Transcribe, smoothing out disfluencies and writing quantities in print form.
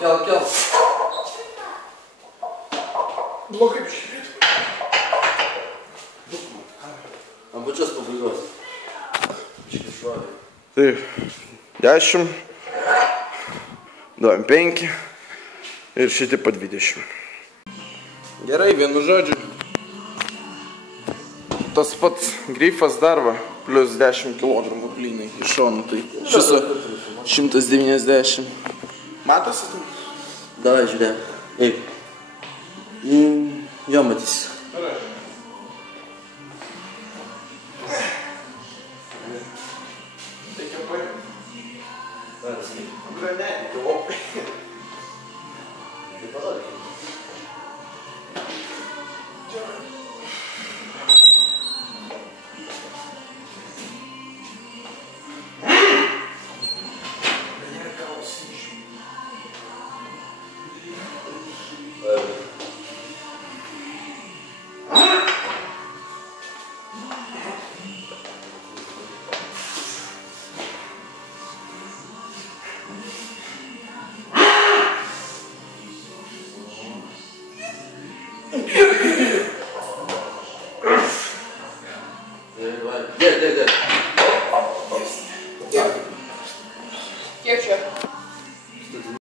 Kelk. Blogai biškit. Ant pačios pabaigos. Biškit šuoliai. Taip, 10, duojam 5 ir šitie po 20. Gerai, vienu žodžiu. Tas pats grifas dar va, plus 10 kg plynai iš šonų, tai šiso 190. Matosi tu? Davai, žiūrėk. Eik. Jo matys. Granė,